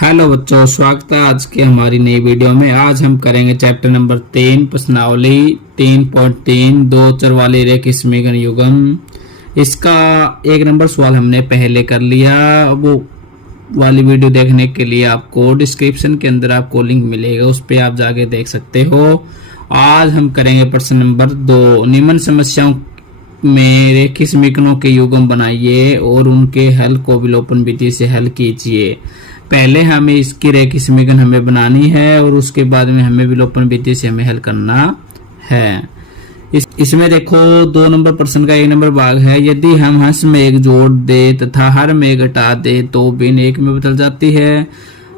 Hello बच्चों, स्वागत है आज के हमारी नई वीडियो में। आज हम करेंगे चैप्टर नंबर 3 प्रश्नावली 3.3 दो चर वाले रेखीय समीकरण युग्म। इसका एक नंबर सवाल हमने पहले कर लिया। वो वाली वीडियो देखने के लिए आपको डिस्क्रिप्शन के अंदर आपको लिंक मिलेगा, उस पर आप जाके देख सकते हो। आज हम करेंगे प्रश्न नंबर 2। निम्न समस्याओं में रेखीय समीकरणों के युग्म बनाइए और उनके हल को विलोपन विधि से हल कीजिए। पहले हमें इसकी रेखीय समीकरण हमें बनानी है और उसके बाद में हमें विलोपन विधि से हमें हल करना है। इसमें देखो 2 नंबर प्रश्न का 1 नंबर भाग है। यदि हम हंस में एक जोड़ दे तथा हर में एक घटा दे तो भिन्न एक में बदल जाती है।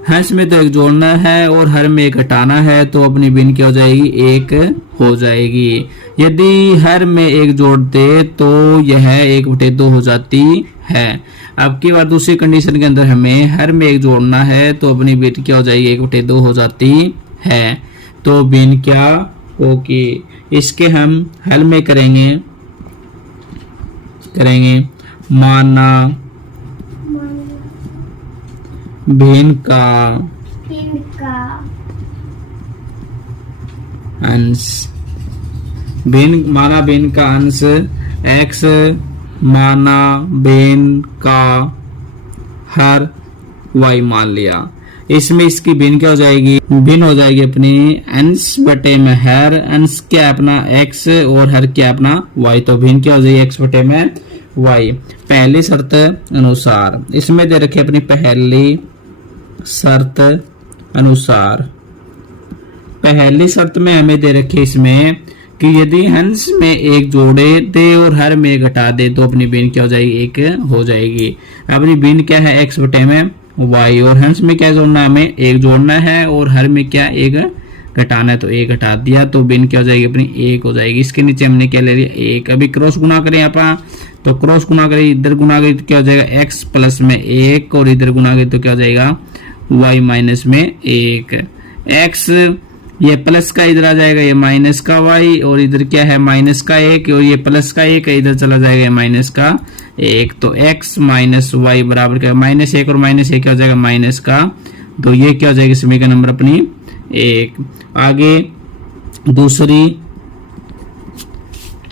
हंस में तो एक जोड़ना है और हर में एक घटाना है, तो अपनी भिन्न क्या हो जाएगी? एक हो जाएगी। यदि हर में एक जोड़ दे तो यह 1/2 हो जाती है। अब की बार दूसरी कंडीशन के अंदर हमें हर में एक जोड़ना है, तो अपनी भिन्न क्या हो जाएगी? 1/2 हो जाती है। तो भिन्न क्या होगी? इसके हम हल में करेंगे माना भिन्न का अंश, माना भिन्न का अंश x माना भिन्न का हर y मान लिया। इसमें इसकी भिन्न क्या हो जाएगी? भिन्न हो जाएगी अपनी अंश बटे में हर। अंश क्या अपना x और हर क्या अपना y, तो भिन्न क्या हो जाएगी? x बटे में y। पहली शर्त अनुसार इसमें दे रखी अपनी पहली शर्त अनुसार। पहली शर्त में हमें दे रखी इसमें कि यदि हंस में एक जोड़े दे और हर में घटा दे तो अपनी भिन्न क्या हो जाएगी? एक हो जाएगी। अपनी भिन्न क्या है? x बटे में y। और हंस में क्या जोड़ना है? हमें एक जोड़ना है और हर में क्या एक घटाना है, तो एक घटा दिया, तो भिन्न क्या हो जाएगी? अपनी एक हो जाएगी। इसके नीचे हमने क्या ले लिया? एक। अभी क्रॉस गुना करें आप, तो क्रॉस गुना करें, इधर गुना करें तो क्या हो जाएगा? x प्लस में 1 और इधर गुना करें तो क्या हो जाएगा? y माइनस में 1। x ये प्लस का इधर आ जाएगा, ये माइनस का y, और इधर क्या है? माइनस का 1 और ये प्लस का 1 है, इधर चला जाएगा माइनस का 1। तो x माइनस y बराबर क्या? -1 और -1 क्या हो जाएगा? माइनस का 2। ये क्या हो जाएगी? समीकरण नंबर अपनी 1। आगे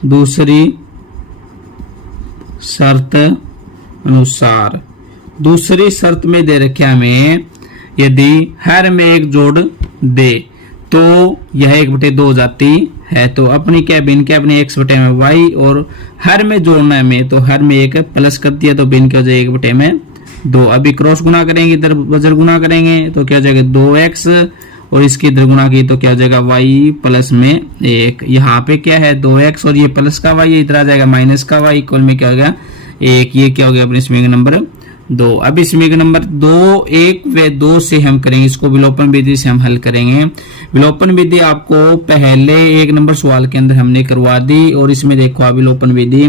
दूसरी शर्त अनुसार, दूसरी शर्त में दे रखे हमें यदि हर में एक जोड़ दे तो यह 1/2 हो जाती है। तो अपनी क्या भिन्न क्या? अपनी x बटे में y, और हर में जोड़ना है हमें, तो हर में एक प्लस कर दिया, तो भिन्न क्या हो जाएगी? 1/2। अभी क्रॉस गुना करेंगे, इधर बजर गुना करेंगे तो क्या हो जाएगा? 2x, और इसकी इधर गुना की तो क्या हो जाएगा? y प्लस में 1। यहाँ पे क्या है? 2x और ये प्लस का y, इधर आ जाएगा माइनस का y, इक्वल में क्या हो गया? 1। ये क्या हो गया? अपनी समीकरण नंबर 2। अभी समीकरण नंबर 2 1 व 2 से हम करेंगे, इसको विलोपन विधि से हम हल करेंगे। विलोपन विधि आपको पहले 1 नंबर सवाल के अंदर हमने करवा दी, और इसमें देखो आप विलोपन विधि।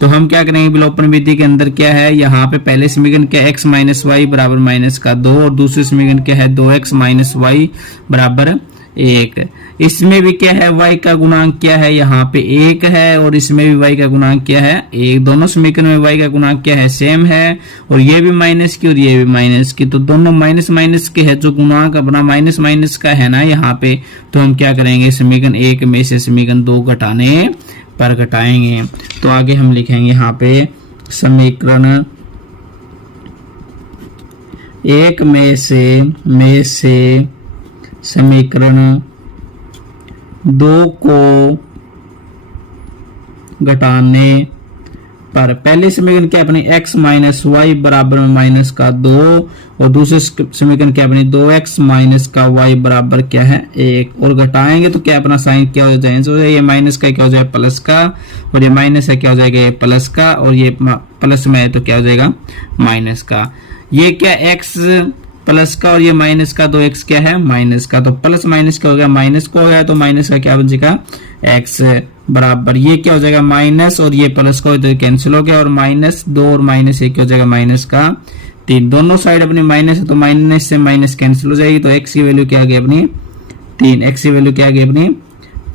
तो हम क्या करेंगे? विलोपन विधि के अंदर क्या है? यहाँ पे पहले समीकरण क्या? x माइनस वाई बराबर -2, और दूसरे समीकरण क्या है? 2x माइनस वाई बराबर 1। इसमें भी क्या है? y का गुणांक क्या है? यहाँ पे 1 है, और इसमें भी y का गुणांक क्या है? 1। दोनों समीकरण में y का गुणांक क्या है? सेम है, और ये भी माइनस की और ये भी माइनस की, तो दोनों माइनस माइनस के है। जो गुणांक अपना माइनस माइनस का है ना यहाँ पे, तो हम क्या करेंगे? समीकरण 1 में से समीकरण 2 घटाने पर घटाएंगे। तो आगे हम लिखेंगे यहाँ पे समीकरण 1 में से समीकरण 2 को घटाने पर पहले समीकरण क्या अपनी x माइनस वाई बराबर में -2, और दूसरे समीकरण क्या अपनी 2x माइनस का y बराबर क्या है? 1। और घटाएंगे तो क्या अपना साइन क्या हो जाएगा? ये माइनस का क्या हो जाएगा? प्लस का, और ये माइनस है क्या हो जाएगा? ये प्लस का, और ये प्लस में है तो क्या हो जाएगा? माइनस का। ये क्या x प्लस का, और ये माइनस का, 2x क्या है? माइनस का। तो प्लस माइनस क्या हो गया? माइनस को हो गया, तो माइनस का क्या बन जाएगा? x बराबर ये क्या हो जाएगा? माइनस, और ये प्लस का इधर कैंसिल हो गया, और -2 और -1 क्या हो जाएगा? -3। दोनों साइड अपनी माइनस है, तो माइनस से माइनस कैंसिल हो जाएगी, तो x की वैल्यू क्या आ गई अपनी? 3। x की वैल्यू क्या आ गई अपनी?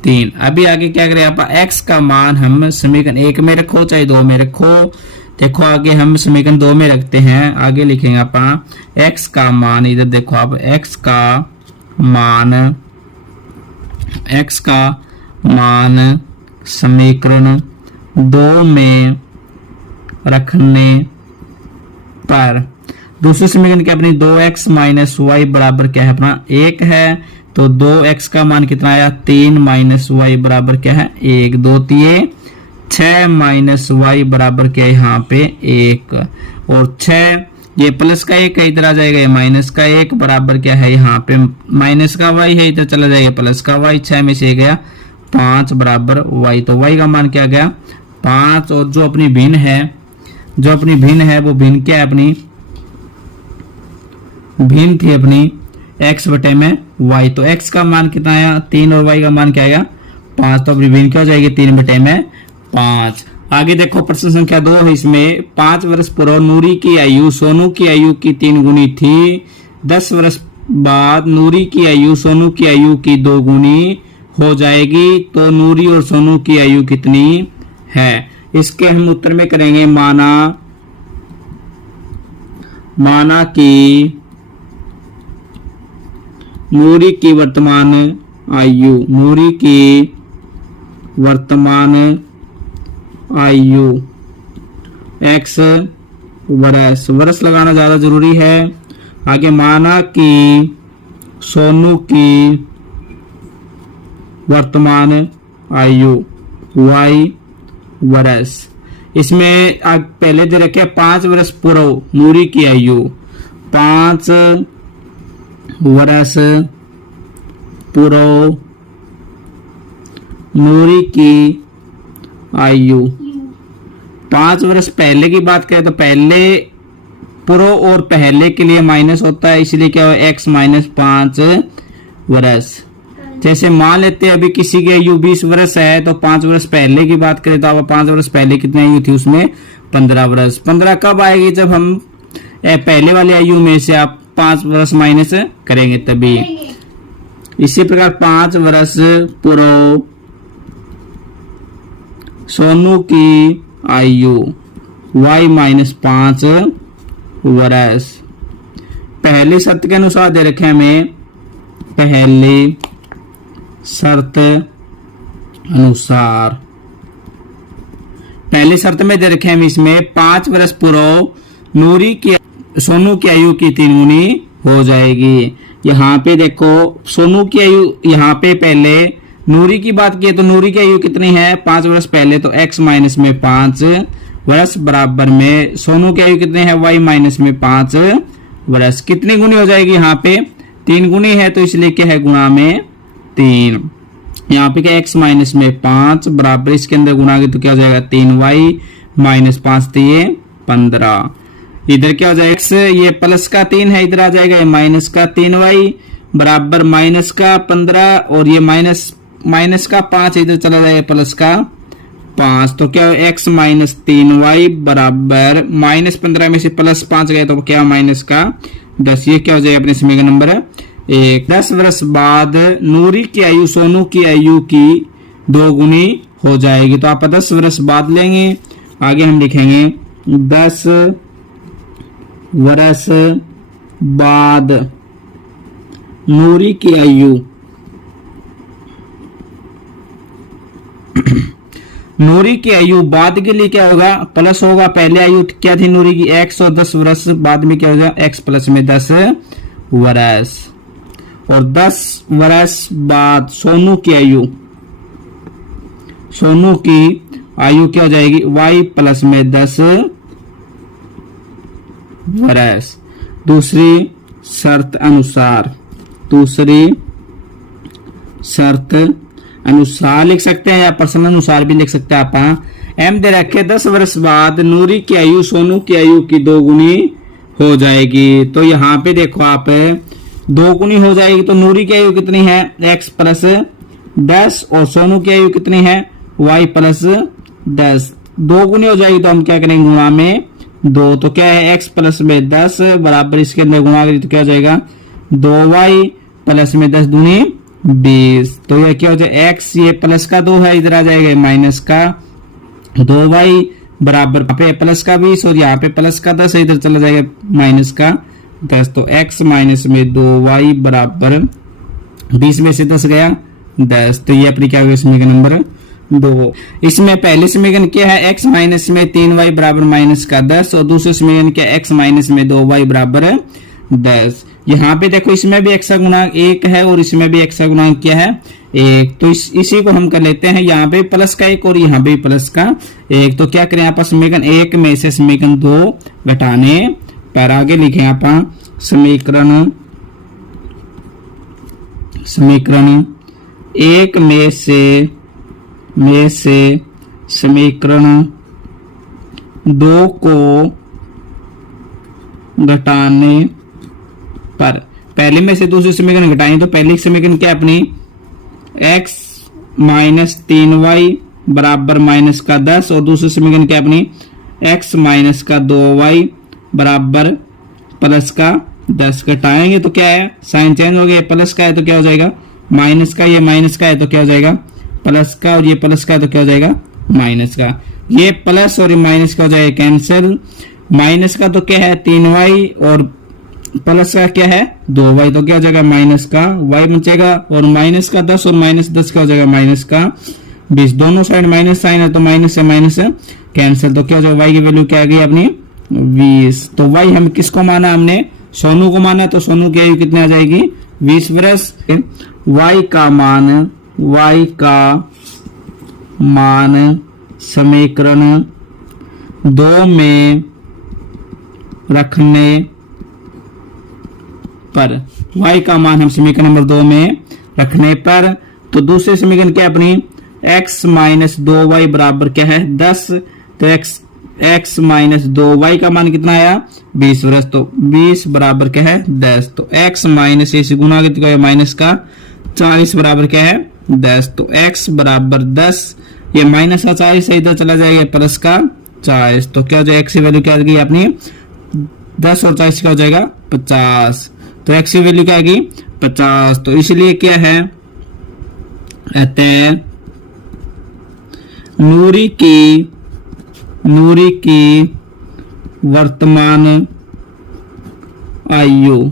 3। अभी आगे क्या करें? आप x का मान हम समीकरण 1 में रखो चाहे 2 में रखो, देखो आगे हम समीकरण 2 में रखते हैं, आगे लिखेंगे अपन x का मान, इधर देखो आप x का मान समीकरण 2 में रखने पर दूसरी समीकरण क्या अपनी 2x माइनस वाई बराबर क्या है अपना 1 है, तो 2x का मान कितना आया 3 माइनस वाई बराबर क्या है 1, 2 3 6 माइनस वाई बराबर क्या है यहाँ पे 1, और 6 ये प्लस का 1 है इधर आ जाएगा, ये माइनस का 1 बराबर क्या है यहाँ पे माइनस का y है इधर चला जाएगा प्लस का y, 6 में से गया 5 बराबर y, तो y का मान क्या गया 5, और जो अपनी भिन्न है वो भिन्न क्या है अपनी भिन्न थी अपनी x बटे में y, तो x का मान कितना आया 3 और y का मान क्या आएगा 5, तो अपनी भिन्न क्या हो जाएगी 3 बटे में 5। आगे देखो प्रश्न संख्या 2 है, इसमें 5 वर्ष पूर्व नूरी की आयु सोनू की आयु की 3 गुनी थी, 10 वर्ष बाद नूरी की आयु सोनू की आयु की 2 गुनी हो जाएगी, तो नूरी और सोनू की आयु कितनी है। इसके हम उत्तर में करेंगे माना कि नूरी की वर्तमान आयु x वर्ष लगाना ज्यादा जरूरी है। आगे माना कि सोनू की वर्तमान आयु y वर्ष, इसमें पहले दे रखे 5 वर्ष पूर्व नूरी की आयु, 5 वर्ष पूर्व नूरी की आयु, 5 वर्ष पहले की बात करें तो पहले पूर्व और पहले के लिए माइनस होता है, इसलिए क्या है x माइनस 5 वर्ष। जैसे मान लेते हैं अभी किसी की आयु 20 वर्ष है, तो 5 वर्ष पहले की बात करें तो अब 5 वर्ष पहले कितनी आयु थी उसमें 15 वर्ष। 15 कब आएगी जब हम पहले वाली आयु में से आप 5 वर्ष माइनस करेंगे तभी। इसी प्रकार 5 वर्ष पूर्व सोनू की आयु y माइनस 5 वर्ष, पहली शर्त के अनुसार दे रखे हमें, पहली शर्त अनुसार, पहली शर्त में दे रखे हम इसमें 5 वर्ष पूर्व नूरी की सोनू की आयु की 3 गुनी हो जाएगी। यहाँ पे देखो सोनू की आयु, यहाँ पे पहले नूरी की बात की तो नूरी की आयु कितनी है 5 वर्ष पहले, तो x माइनस में 5 वर्ष बराबर में सोनू की आयु कितनी है y माइनस में 5 वर्ष, कितनी गुनी हो जाएगी यहाँ पे 3 गुनी है, तो इसलिए क्या है गुणा में 3। यहाँ पे क्या x माइनस में 5 बराबर इसके अंदर गुणा के तो क्या हो जाएगा 3y माइनस 5 तो ये 15, इधर क्या हो जाएगा x ये प्लस का 3 है इधर आ जाएगा माइनस का 3y बराबर माइनस का 15, और ये माइनस का 5 इधर चला जाएगा प्लस का 5, तो क्या x माइनस 3y बराबर माइनस 15 में से प्लस 5 गए तो क्या माइनस का 10, ये क्या हो जाएगा अपने समीकरण नंबर 1। 10 वर्ष बाद नूरी की आयु सोनू की आयु की 2 गुनी हो जाएगी, तो आप 10 वर्ष बाद लेंगे। आगे हम लिखेंगे 10 वर्ष बाद नूरी की आयु नूरी की आयु बाद के लिए क्या होगा प्लस होगा, पहले आयु क्या थी नूरी की x, और 10 वर्ष बाद में क्या होगा x प्लस में 10 वर्ष, और 10 वर्ष बाद सोनू की आयु क्या हो जाएगी y प्लस में 10 वर्ष। दूसरी शर्त अनुसार लिख सकते हैं या प्रश्न अनुसार भी लिख सकते हैं आप। m दे रखे 10 वर्ष बाद नूरी की आयु सोनू की आयु की 2 गुनी हो जाएगी, तो यहाँ पे देखो आप 2 गुनी हो जाएगी, तो नूरी की आयु कितनी है x प्लस 10 और सोनू की आयु कितनी है y प्लस 10, 2 गुनी हो जाएगी तो हम क्या करेंगे गुणा में 2, तो क्या है x प्लस में 10 बराबर इसके अंदर गुणा करें तो क्या हो जाएगा 2y प्लस में 10 दूनी 20, तो यह क्या हो जाएगा x ये प्लस का 2 है इधर आ जाएगा माइनस का 2y बराबर, यहाँ पे प्लस का 20 और यहाँ पे प्लस का 10, इधर चला जाएगा माइनस का 10। तो x माइनस में 2y बराबर 20 में से 10 गया 10। तो ये अपनी क्या होगी समीकरण नंबर 2। इसमें पहले समीकरण क्या है, x माइनस में 3y बराबर माइनस का 10 और दूसरे समीकरण क्या है, x माइनस में 2y बराबर 10। यहाँ पे देखो इसमें भी x का गुणांक 1 है और इसमें भी x का गुणांक क्या है 1। तो इसी को हम कर लेते हैं, यहाँ पे प्लस का 1 और यहाँ पे प्लस का 1। तो क्या करें यहाँ पर समीकरण 1 में से समीकरण 2 घटाने पर आगे लिखे यहाँ पर समीकरण 1 में से समीकरण 2 को घटाने पर, पहले में से दूसरे समीकरण घटाएं तो पहले समीकरण क्या अपनी x माइनस 3y बराबर माइनस का 10 और दूसरे समीकरण क्या अपनी x माइनस का 2y बराबर प्लस का 10। घटाएंगे तो क्या है, साइन चेंज हो गया, प्लस का है तो क्या हो जाएगा माइनस का, ये माइनस का है तो क्या हो जाएगा प्लस का, और ये प्लस का है तो क्या हो जाएगा माइनस का। ये प्लस और ये माइनस का हो जाएगा कैंसिल। माइनस का तो क्या है 3y और प्लस का क्या है 2y, तो क्या हो जाएगा माइनस का y बचेगा, और माइनस का 10 और माइनस 10 क्या हो जाएगा माइनस का 20। दोनों साइड माइनस साइन है तो माइनस से माइनस कैंसिल। तो क्या हो जाएगा y की वैल्यू क्या आ गई अपनी 20। तो y हम किसको माना, हमने सोनू को माना, तो सोनू की आयु कितनी आ जाएगी 20 वर्ष। y का मान समीकरण 2 में रखने पर, y का मान हम समीकरण नंबर 2 में रखने पर, तो दूसरे समीकरण क्या अपनी x माइनस 2y बराबर क्या है 10। तो x माइनस 2y का मान कितना आया 20 वर्ष। तो 20 बराबर क्या है 10। तो x माइनस इसे गुना कितना माइनस का 40 बराबर क्या है 10। तो x बराबर 10, ये माइनस का 40 इधर चला जाएगा प्लस का 40। तो क्या हो जाएगा x की वैल्यू क्या आ गई अपनी 10 और 40 का हो जाएगा 50। तो x की वैल्यू क्या आ गई 50। तो इसलिए क्या है कहते हैं नूरी की वर्तमान आयु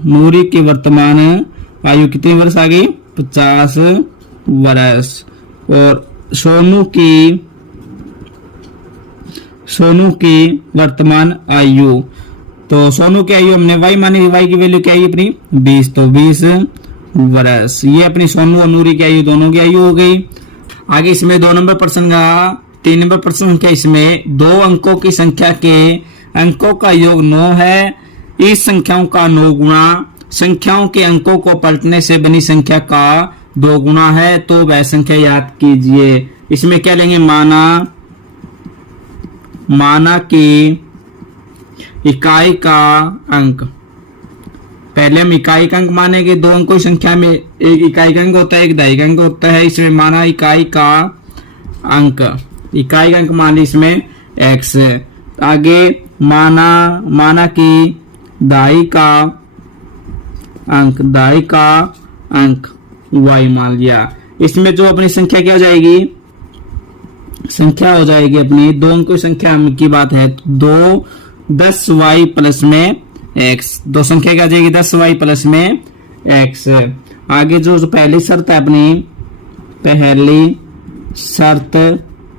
कितनी वर्ष आ गई 50 वर्ष। और सोनू की वर्तमान आयु, तो सोनू की आयु हमने y मानी, y की वैल्यू क्या है अपनी 20, तो 20 वर्ष। ये अपनी सोनू और नूरी की आयु दोनों की आयु हो गई। आगे इसमें 2 नंबर प्रश्न का 3 नंबर प्रश्न क्या, इसमें 2 अंकों की संख्या के अंकों का योग 9 है। इस संख्याओं का 9 गुना संख्याओं के अंकों को पलटने से बनी संख्या का 2 गुना है, तो वह संख्या याद कीजिए। इसमें क्या लेंगे, माना कि इकाई का अंक, पहले हम इकाई का अंक मानेंगे। 2 अंकों की संख्या में एक इकाई का अंक होता है, एक दहाई का अंक होता है। इसमें माना इकाई का अंक मान ली इसमें x। आगे माना कि दहाई का अंक y मान लिया। इसमें जो अपनी संख्या क्या हो जाएगी, संख्या हो जाएगी अपनी 2 अंकों की संख्या की बात है 2 10y प्लस में x, 2 संख्या क्या जाएगी 10y प्लस में x। आगे जो पहली शर्त है अपनी, पहली शर्त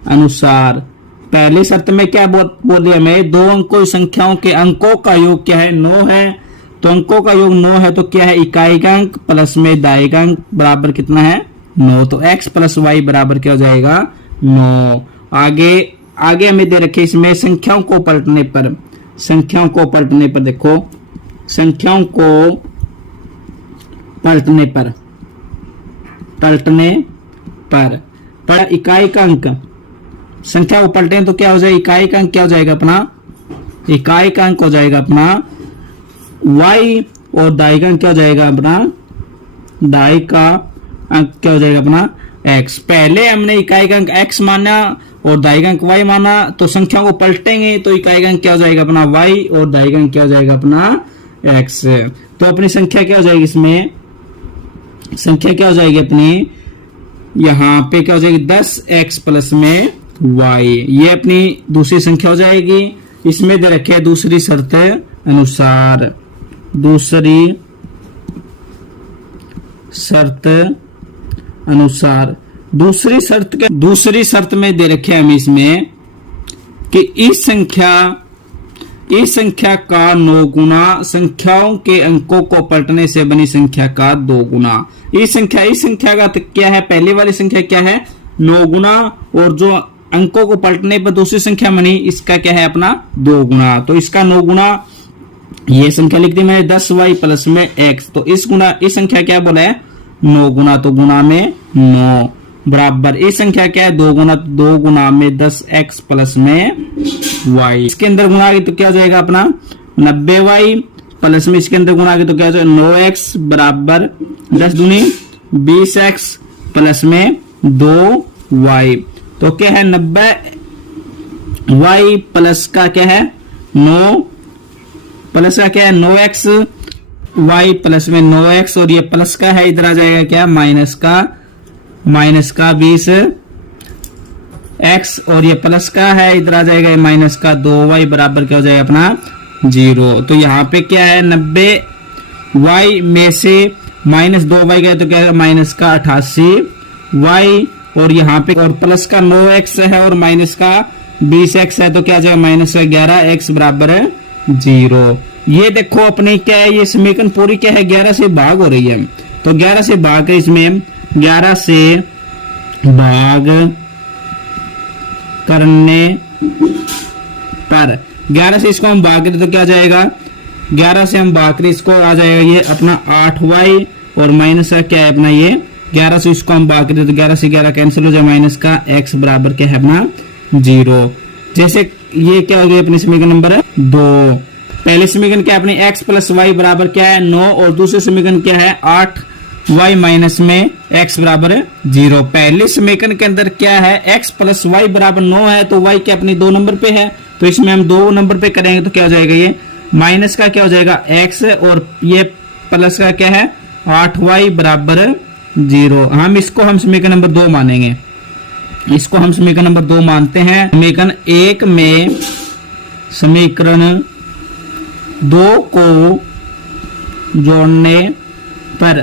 अनुसार, पहली शर्त में क्या बोले हमें 2 अंकों की संख्याओं के अंकों का योग क्या है 9 है। तो अंकों का योग 9 है तो क्या है इकाई का अंक प्लस में दहाई का अंक बराबर कितना है 9। तो x प्लस वाई बराबर क्या हो जाएगा 9। आगे हमें दे रखे इसमें संख्याओं को पलटने पर देखो, संख्याओं को पलटने पर इकाई का अंक, संख्या को पलटे तो क्या हो जाएगा इकाई का अंक क्या हो जाएगा अपना, इकाई का अंक हो जाएगा अपना y और दाई का अंक क्या हो जाएगा अपना, दाई का अंक क्या हो जाएगा अपना x। पहले हमने इकाई का अंक x माना और दाई का अंक y माना, तो संख्या को पलटेंगे तो इकाई का अंक क्या हो जाएगा अपना y और दाई का अंक क्या हो जाएगा अपना x। तो अपनी संख्या क्या हो जाएगी, इसमें संख्या क्या हो जाएगी अपनी, यहाँ पे क्या हो जाएगी 10x प्लस में y। ये अपनी दूसरी संख्या हो जाएगी। इसमें दे रखे दूसरी शर्त अनुसार, दूसरी शर्त अनुसार, दूसरी शर्त में दे रखे हम इसमें कि इस संख्या का 9 गुना संख्याओं के अंकों को पलटने से बनी संख्या का 2 गुना। इस संख्या का तो क्या है, पहले वाली संख्या क्या है 9 गुना, और जो अंकों को पलटने पर दूसरी संख्या बनी इसका क्या है अपना 2 गुना। तो इसका 9 गुना, ये संख्या लिख दी मैंने 10y प्लस में x। तो इस संख्या क्या बोला है 9 गुना, तो गुना में 9 बराबर इस संख्या क्या है 2 गुना में 10x प्लस में y। इसके अंदर गुना आगे तो क्या हो जाएगा अपना 90y प्लस में इसके अंदर गुना आगे तो क्या हो जाएगा 9x बराबर 10 दूनी 20x प्लस में 2y। तो क्या है 90y प्लस का क्या है 9 प्लस का क्या है 9x, y प्लस में 9x, और ये प्लस का है इधर आ जाएगा क्या माइनस का 20x, और ये प्लस का है इधर आ जाएगा माइनस का 2y बराबर क्या हो जाएगा अपना 0। तो यहाँ पे क्या है 90y में से माइनस 2y गया तो क्या है माइनस का 88y, और यहाँ पे और प्लस का 9x है और माइनस का 20x है तो क्या आ जाएगा माइनस का 11x बराबर है 0। ये देखो अपने क्या है ये समीकरण पूरी क्या है 11 से भाग हो रही है। तो 11 से भाग है, इसमें 11 से भाग करने पर 11 से इसको हम भाग करें तो क्या आ जाएगा 11 से हम भाग करें इसको आ जाएगा ये अपना 8y, और माइनस का क्या है अपना ये 11 से इसको हम भाग करें तो 11 से 11 कैंसिल हो जाए, माइनस का x बराबर क्या है अपना 0। जैसे ये क्या हो गया अपने समीकरण नंबर 2। पहले समीकरण क्या है अपने x प्लस वाई बराबर क्या है 9, और दूसरे समीकरण क्या है 8y माइनस में x बराबर 0। पहले समीकरण के अंदर क्या है x प्लस वाई बराबर 9 है, तो y क्या अपनी 2 नंबर पे है, तो इसमें हम 2 नंबर पे करेंगे तो क्या हो जाएगा ये माइनस का क्या हो जाएगा x, और ये प्लस का क्या है 8y बराबर 0। हम समीकरण नंबर 2 मानेंगे, इसको हम समीकरण नंबर 2 मानते हैं। समीकरण 1 में समीकरण 2 को जोड़ने पर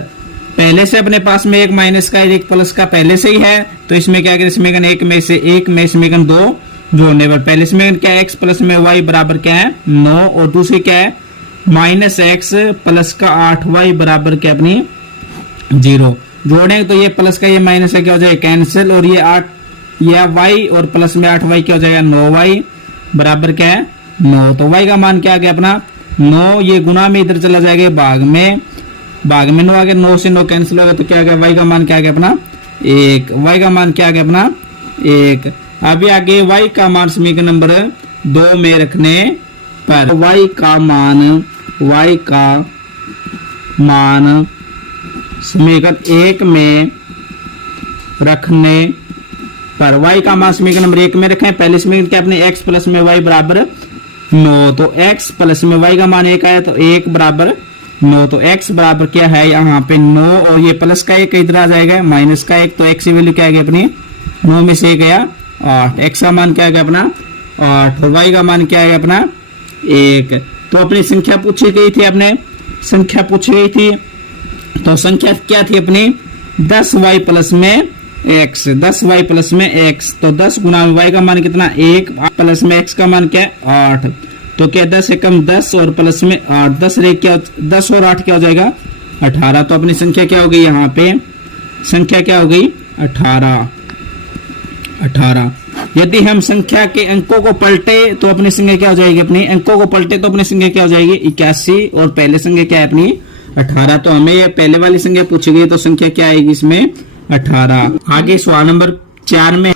पहले से अपने पास में एक माइनस का एक प्लस का पहले से ही है, तो इसमें क्या करें समीकरण 1 में से समीकरण 2 जोड़ने पर पहले समीकरण क्या है x प्लस में y बराबर क्या है 9, और दूसरी क्या है माइनस x प्लस का 8y बराबर क्या अपनी 0। जोड़ेंगे तो ये प्लस का ये माइनस का क्या हो जाएगा कैंसिल, और ये 8 या y और प्लस में 8y क्या हो जाएगा 9y बराबर क्या है 9। तो y का मान क्या आ गया अपना 9, ये गुना में इधर चला जाएगा भाग में 9 आ गया, 9 से 9 कैंसिल होगा तो क्या आ गया y का मान क्या आ गया अपना 1। y का मान क्या आ गया अपना 1। अभी आगे y का मान समीकरण नंबर 2 में रखने पर y का मान समीकरण 1 में रखने पर y का मान समीकरण नंबर 1 में रखें। पहले समीकरण क्या अपने x प्लस में y बराबर 9, तो x प्लस में y का मान 1 आया तो 1 बराबर 9, तो x बराबर क्या है यहाँ पे 9, और ये प्लस का 1 इधर आ जाएगा माइनस का 1, तो x की वैल्यू क्या आ गई अपनी 9 में से 1 गया 8, x का मान क्या आ गया अपना 8, और y का मान क्या है अपना 1। तो अपनी संख्या पूछी गई थी, तो संख्या क्या थी अपनी 10y प्लस में x, 10y प्लस में x, तो 10 गुना में y का मान कितना 1 प्लस में x का मान क्या है 8, तो क्या 10 से कम 10 और प्लस में 8, 10 और 8 क्या हो जाएगा 18। तो अपनी संख्या क्या हो गई यहाँ पे संख्या क्या हो गई 18। यदि हम संख्या के अंकों को पलटे तो अपनी संख्या क्या हो जाएगी अपनी अंकों को पलटे तो अपनी संख्या क्या हो जाएगी 81, और पहले संख्या क्या है अपनी 18। तो हमें ये पहले वाली संख्या पूछी गई तो संख्या क्या आएगी इसमें 18। आगे सवाल नंबर 4 में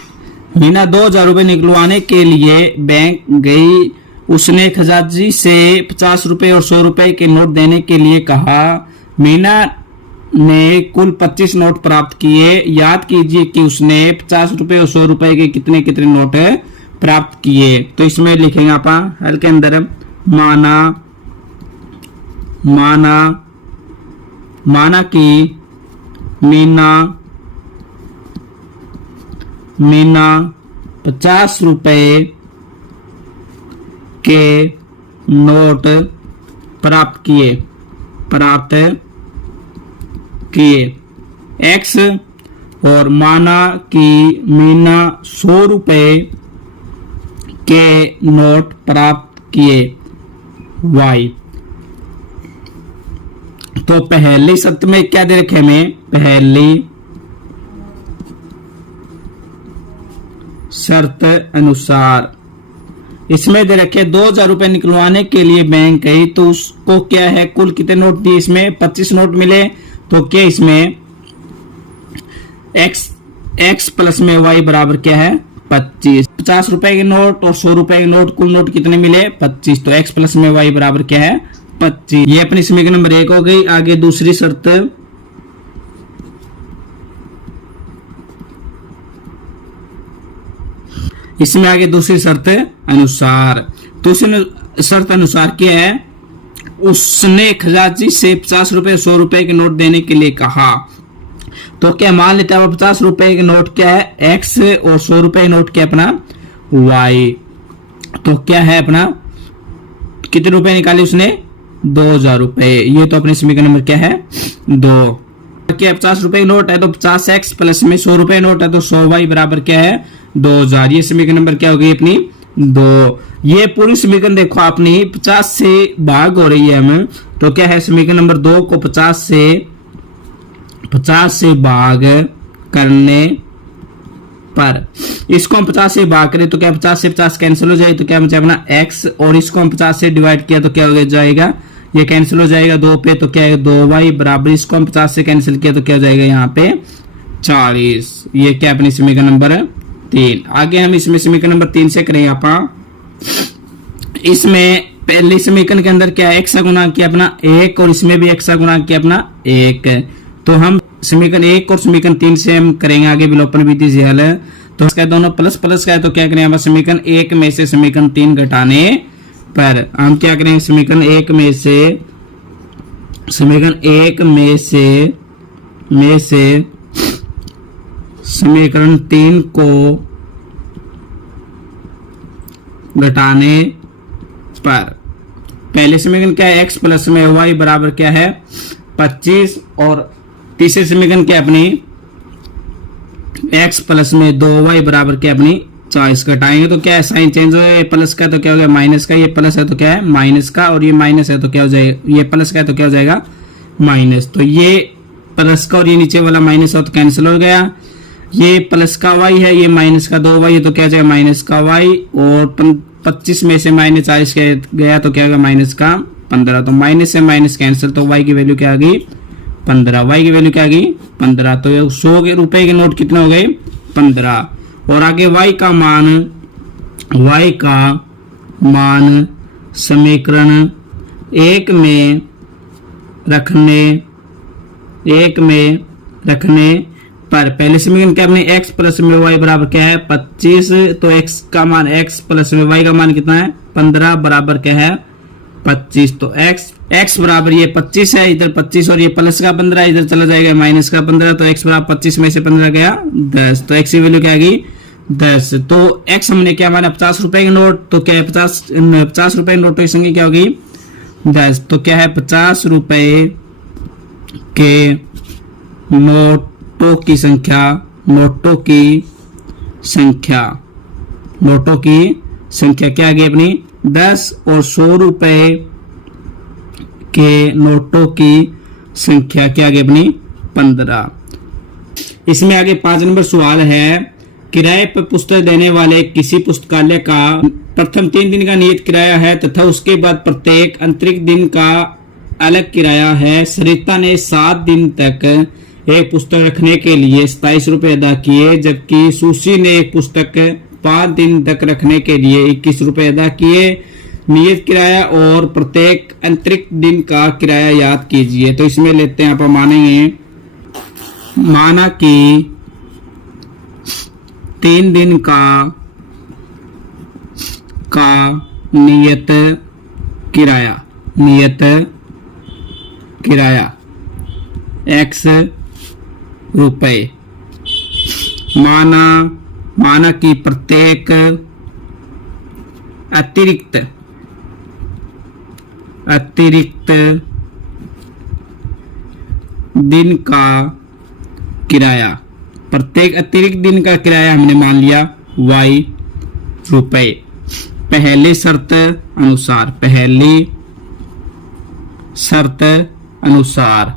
मीना 2000 रुपए निकलवाने के लिए बैंक गई, उसने खजांची से 50 रुपए और 100 रुपए के नोट देने के लिए कहा। मीना ने कुल 25 नोट प्राप्त किए। याद कीजिए कि उसने 50 रुपए और 100 रुपए के कितने कितने नोट प्राप्त किए। तो इसमें लिखेंगे आप हल के अंदर माना कि मीना 50 रुपए के नोट प्राप्त किए एक्स, और माना कि मीना 100 रुपए के नोट प्राप्त किए वाई। तो पहली शर्त में क्या दे रखे हमें, पहली शर्त अनुसार इसमें दे रखे 2000 रुपए निकलवाने के लिए बैंक गई, तो उसको क्या है कुल कितने नोट दिए, इसमें 25 नोट मिले। तो क्या इसमें x प्लस में y बराबर क्या है 25। 50 रुपए के नोट और 100 रुपए के नोट, कुल नोट कितने मिले 25। तो x प्लस में y बराबर क्या है 25। ये अपनी समीकरण नंबर 1 हो गई। आगे दूसरी शर्त, इसमें आगे दूसरी शर्त अनुसार, दूसरी शर्त अनुसार क्या है, उसने खजांची से 50 रुपए 100 रुपए के नोट देने के लिए कहा। तो क्या मान लेते हैं 50 रुपए के नोट क्या है x और 100 रुपए के नोट क्या अपना y। तो क्या है अपना कितने रुपए निकाले उसने 2000 रुपए। ये तो अपने समीकरण नंबर क्या है 2। क्या 50 रुपए की नोट है तो 50x प्लस में 100 रुपए नोट है तो 100y बराबर क्या है 2000। ये समीकरण नंबर क्या हो गई अपनी 2। ये पूरी समीकरण देखो अपनी 50 से भाग हो रही है हमें, तो क्या है समीकरण नंबर 2 को 50 से भाग करने पर, इसको हम 50 से भाग करें तो क्या 50 से 50 कैंसिल हो जाए, तो क्या बचा अपना x, और इसको हम 50 से डिवाइड किया तो क्या हो जाएगा, ये कैंसिल हो जाएगा 2 पे, तो क्या है 2y बराबर, इसको हम 50 से कैंसिल किया तो क्या हो जाएगा यहाँ पे 40। ये क्या अपनी समीकरण नंबर 3। आगे हम इसमें समीकरण नंबर 3 से करें आप। इसमें पहली समीकरण के अंदर क्या है x का गुणा किया अपना 1, और इसमें भी x का गुणा किया अपना 1। तो हम समीकरण 1 और समीकरण 3 से हम करेंगे आगे विलोपन विधि से हल। तो इसका दोनों प्लस प्लस का है तो क्या करें समीकरण 1 में से समीकरण 3 घटाने पर हम क्या करेंगे समीकरण 1 में से समीकरण 3 को घटाने पर पहले समीकरण क्या है x प्लस में y बराबर क्या है 25, और तीसरे समीकरण क्या अपनी x प्लस में 2y बराबर क्या अपनी 40 घटाएंगे तो क्या है साइन चेंज हो गया, प्लस का तो क्या हो गया माइनस का, ये प्लस है तो क्या है माइनस का, और ये माइनस है तो क्या हो जाएगा, ये प्लस का है तो क्या हो जाएगा माइनस। तो ये प्लस का और ये नीचे वाला माइनस हो तो कैंसिल हो गया। ये प्लस का y है, ये माइनस का 2y है तो क्या हो जाएगा माइनस का y, और 25 में से माइनस 40 गया तो क्या होगा माइनस का 15। तो माइनस से माइनस कैंसिल, तो y की वैल्यू क्या आ गई 15। y की वैल्यू क्या आ गई 15। तो 100 रुपए के नोट कितने हो गए 15। और आगे y का मान समीकरण 1 में रखने पर पहले समीकरण क्या अपने x प्लस में y बराबर क्या है 25, तो x का मान x प्लस में y का मान कितना है 15 बराबर क्या है 25। तो x बराबर ये 25 है, इधर 25 और ये प्लस का 15 इधर चला जाएगा माइनस का 15, तो x बराबर 25 में से 15 गया 10, तो x की वैल्यू क्या आ गई 10। तो x हमने क्या माना 50 रुपए के नोट, तो क्या है 50 रुपए के नोट की संख्या क्या होगी 10। तो क्या है 50 रुपए के नोटों की संख्या क्या आ गई अपनी 10, और 100 रुपए के नोटों की संख्या क्या आ गई अपनी 15। इसमें आगे 5 नंबर सवाल है, किराए पर पुस्तक देने वाले किसी पुस्तकालय का प्रथम 3 दिन का नियत किराया है तथा उसके बाद प्रत्येक अतिरिक्त दिन का अलग किराया है। सरिता ने 7 दिन तक एक पुस्तक रखने के लिए 27 रुपए अदा किए, जबकि सुशी ने एक पुस्तक 5 दिन तक रखने के लिए 21 रुपए अदा किए। नियत किराया और प्रत्येक अतिरिक्त दिन का किराया याद कीजिए। तो इसमें लेते हैं आप मानेंगे, माना कि 3 दिन का नियत किराया x रुपए, माना माना कि प्रत्येक अतिरिक्त दिन का किराया, प्रत्येक अतिरिक्त दिन का किराया हमने मान लिया y रुपए। पहली शर्त अनुसार, पहली शर्त अनुसार,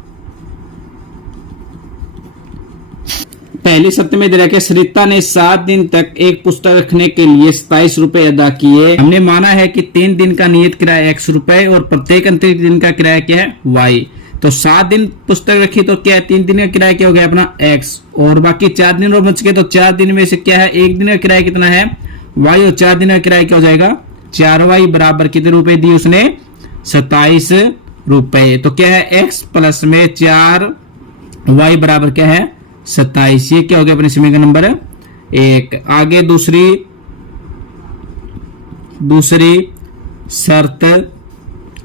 पहली शर्त में दे रखा है सरिता ने 7 दिन तक एक पुस्तक रखने के लिए 27 रुपए अदा किए। हमने माना है कि 3 दिन का नियत किराया x रुपए और प्रत्येक अतिरिक्त दिन का किराया क्या है y। तो 7 दिन पुस्तक रखी तो क्या है, 3 दिन का किराया क्या हो गया अपना x, और बाकी 4 दिन और बच गए तो 4 दिन में से क्या है, 1 दिन का किराया कितना है y, और 4 दिन का किराया क्या हो जाएगा 4y बराबर कितने रुपए दिए उसने 27 रुपए। तो क्या है x प्लस में 4y बराबर क्या है 27। ये क्या हो गया अपने समीकरण नंबर 1। आगे दूसरी शर्त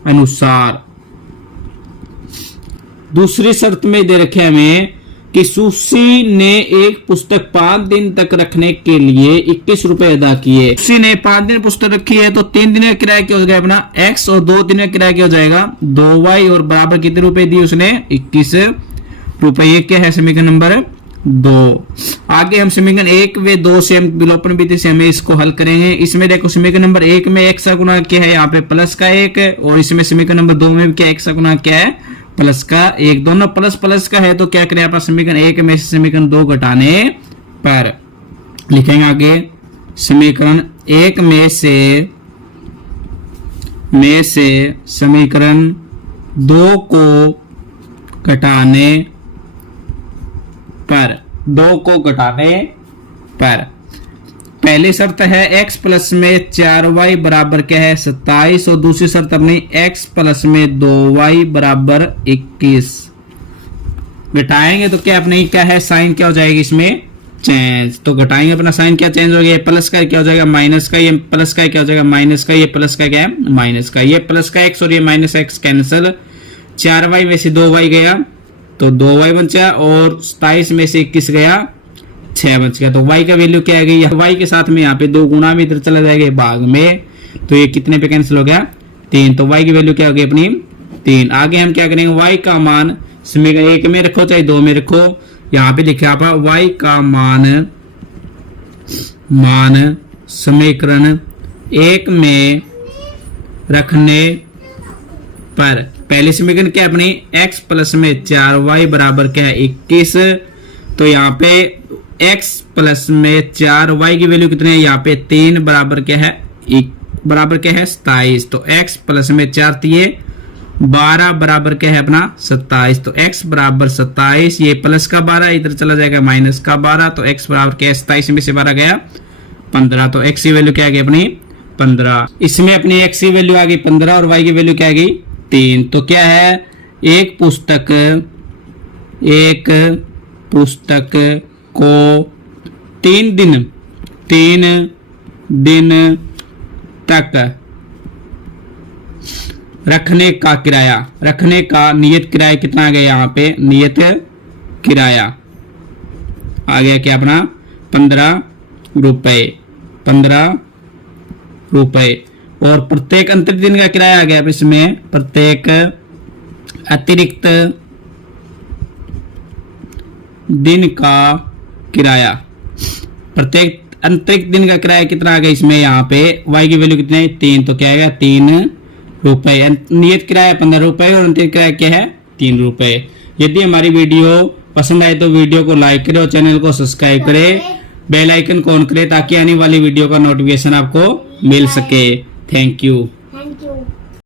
अनुसार, दूसरी शर्त में दे रखे हमें कि सुशी ने एक पुस्तक 5 दिन तक रखने के लिए 21 रुपए अदा किए। सुशी ने 5 दिन पुस्तक रखी है तो 3 दिन का किराया क्या हो गया अपना x, और 2 दिन का किराया क्या हो जाएगा 2y, और बराबर कितने रुपए दिए उसने 21 रुपए। ये क्या है समीकरण नंबर 2। आगे हम समीकरण 1 व 2 से हम विलोपन विधि से हमें इसको हल करेंगे। इसमें देखो समीकरण नंबर 1 में x का गुणा क्या है यहाँ पे प्लस का 1, और इसमें समीकरण नंबर 2 में क्या x का गुणा क्या है प्लस का 1, दोनों प्लस प्लस का है तो क्या करें अपना समीकरण 1 में से समीकरण 2 घटाने पर लिखेंगे आगे समीकरण 1 में से समीकरण 2 को घटाने पर पहली शर्त है x प्लस में 4y बराबर क्या है 27, और दूसरी शर्त अपनी x प्लस में 2y बराबर 21। घटाएंगे तो क्या अपने क्या है साइन क्या हो जाएगी इसमें चेंज, तो घटाएंगे अपना साइन क्या चेंज हो गया, प्लस का क्या हो जाएगा माइनस का, ये प्लस का क्या हो जाएगा माइनस का, ये प्लस का क्या है माइनस का, ये प्लस का x और ये माइनस x कैंसिल, 4y में से 2y गया तो 2y बचा, और 27 में से 21 गया 6 बच गया। तो y का वैल्यू क्या आ गई, y के साथ में यहाँ पे 2 गुणा में इधर चला जाएगा भाग में, तो ये कितने पे कैंसिल हो गया 3, तो y की वैल्यू क्या हो गई अपनी 3। आगे हम क्या करेंगे y का मान समीकरण 1 में रखो चाहे 2 में रखो, यहाँ पे लिखा आप y का मान समीकरण 1 में रखने पर पहले समीकरण क्या अपनी x प्लस में 4y बराबर क्या है 21, तो यहाँ पे x प्लस में 4y की वैल्यू कितनी है यहाँ पे 3 बराबर क्या है 27, तो x प्लस में 4 दिए 12 बराबर क्या है अपना 27, तो x बराबर 27, ये प्लस का 12 इधर चला जाएगा माइनस का 12, तो x बराबर क्या है 27 में से 12 गया 15, तो x की वैल्यू क्या आ गई अपनी 15। इसमें अपनी x की वैल्यू आ गई 15 और y की वैल्यू क्या आ गई 3। तो क्या है एक पुस्तक को 3 दिन तक रखने का नियत किराया कितना आ गया यहाँ पे, नियत किराया आ गया क्या अपना 15 रुपए, और प्रत्येक अंतरिक्त दिन का किराया आ गया इसमें, प्रत्येक अतिरिक्त दिन का किराया, प्रत्येक अंतरिक्त दिन का किराया कितना आ गया इसमें यहाँ पे y की वैल्यू कितनी है 3, तो क्या आएगा 3 रुपए। नियत किराया 15 रुपए और अंतरिक्त किराया क्या है 3 रुपए। यदि हमारी वीडियो पसंद आए तो वीडियो को लाइक करें और चैनल को सब्सक्राइब करें, बेल आइकन को ऑन करें ताकि आने वाली वीडियो का नोटिफिकेशन आपको मिल सके। Thank you.